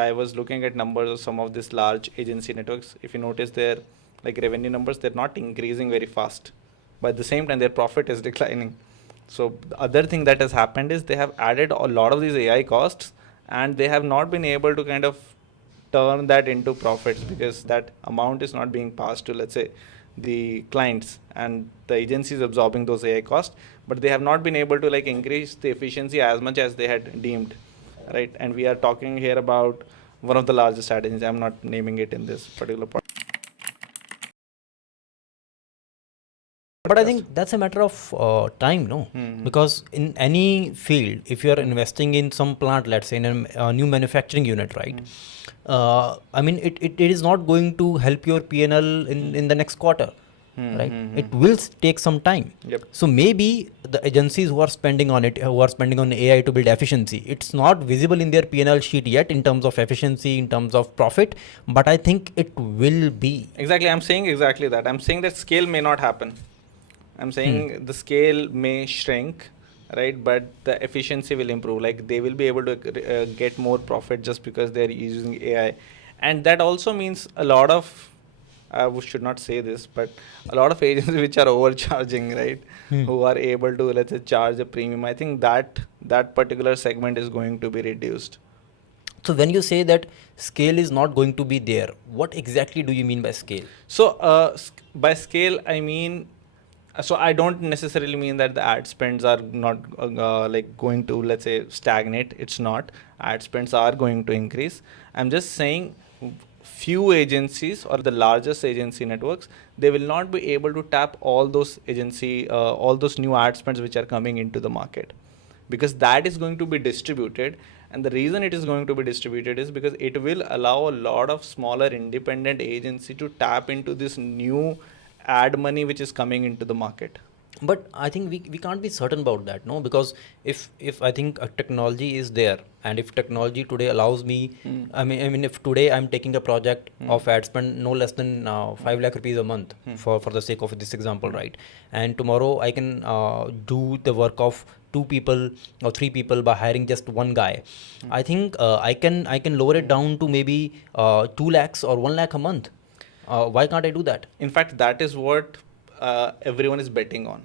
I was looking at numbers of some of these large agency networks. If you notice their like revenue numbers, they're not increasing very fast. But at the same time, their profit is declining. So the other thing that has happened is they have added a lot of these AI costs, and they have not been able to kind of turn that into profits because that amount is not being passed to, let's say, the clients, and the agency is absorbing those AI costs, but they have not been able to like increase the efficiency as much as they had deemed, right? And we are talking here about one of the largest strategies. I'm not naming it in this particular part. But I think that's a matter of time, no? Because in any field, if you are investing in some plant, let's say in a new manufacturing unit, right? I mean, it is not going to help your P&L in the next quarter, right? It will take some time. Yep. So maybe the agencies who are spending on it, who are spending on AI to build efficiency, it's not visible in their P&L sheet yet in terms of efficiency, in terms of profit, but I think it will be. Exactly, I'm saying exactly that. I'm saying that scale may not happen. I'm saying the scale may shrink, right? But the efficiency will improve. Like they will be able to get more profit just because they're using AI. And that also means a lot of, I should not say this, but a lot of agencies which are overcharging, right? Who are able to, let's say, charge a premium. I think that particular segment is going to be reduced. So when you say that scale is not going to be there, what exactly do you mean by scale? So by scale, I mean, so I don't necessarily mean that the ad spends are not like going to, let's say, stagnate. It's not. Ad spends are going to increase. I'm just saying few agencies or the largest agency networks, they will not be able to tap all those all those new ad spends which are coming into the market, because that is going to be distributed. And the reason it is going to be distributed is because it will allow a lot of smaller independent agency to tap into this new ad money which is coming into the market. But I think we can't be certain about that, no? Because if I think a technology is there, and if technology today allows me, I mean, if today I'm taking a project of ad spend no less than 5 lakh rupees a month for the sake of this example, right? And tomorrow I can do the work of 2 people or 3 people by hiring just one guy. I think I can lower it down to maybe 2 lakhs or 1 lakh a month. Why can't I do that? In fact, that is what everyone is betting on.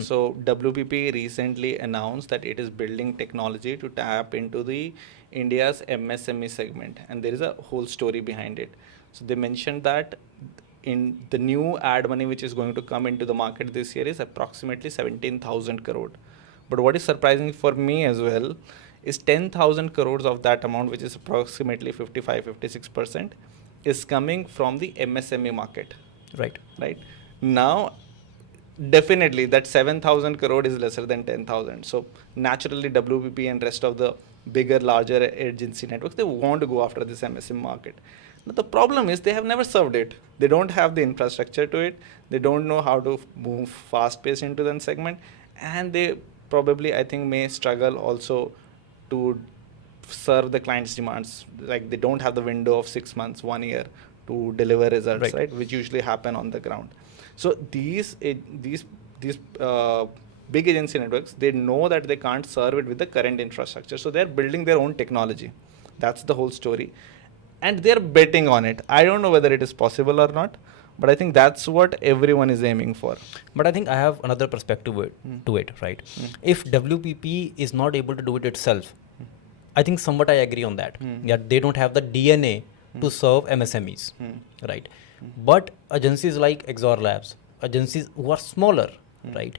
So WPP recently announced that it is building technology to tap into the India's MSME segment, and there is a whole story behind it. So they mentioned that in the new ad money which is going to come into the market this year is approximately 17,000 crore. But what is surprising for me as well is 10,000 crores of that amount, which is approximately 55-56%, is coming from the MSME market. Right. Now, definitely that 7,000 crore is lesser than 10,000. So naturally WPP and rest of the bigger, larger agency networks, they want to go after this MSME market. But the problem is they have never served it. They don't have the infrastructure to it. They don't know how to move fast paced into that segment. And they probably, I think, may struggle also to serve the client's demands. Like they don't have the window of 6 months, 1 year to deliver results, right? Which usually happen on the ground. So these big agency networks, they know that they can't serve it with the current infrastructure. So they're building their own technology. That's the whole story. And they're betting on it. I don't know whether it is possible or not, but I think that's what everyone is aiming for. But I think I have another perspective to it, right? If WPP is not able to do it itself, I think somewhat I agree on that. Yeah, they don't have the DNA to serve MSMEs, right? But agencies like XOR Labs, agencies who are smaller, right?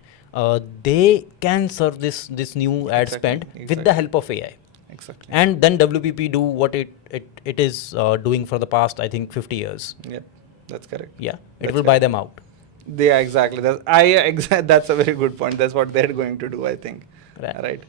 They can serve this new ad spend with the help of AI. Exactly. And then WPP do what it is doing for the past, I think, 50 years. Yeah, that's correct. Yeah, it will buy them out. Yeah, exactly. That's a very good point. That's what they're going to do, I think. Right.